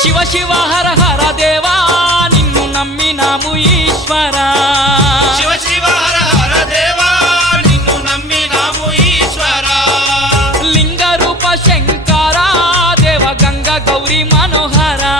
శివ శివ హర హర దేవా నిన్ను నమ్మినాము ఈశ్వరా శివ శివ హర హర దేవా నిన్ను నమ్మినాము ఈశ్వరా లింగ రూప శంకరా దేవ గంగ గౌరీ మనోహరా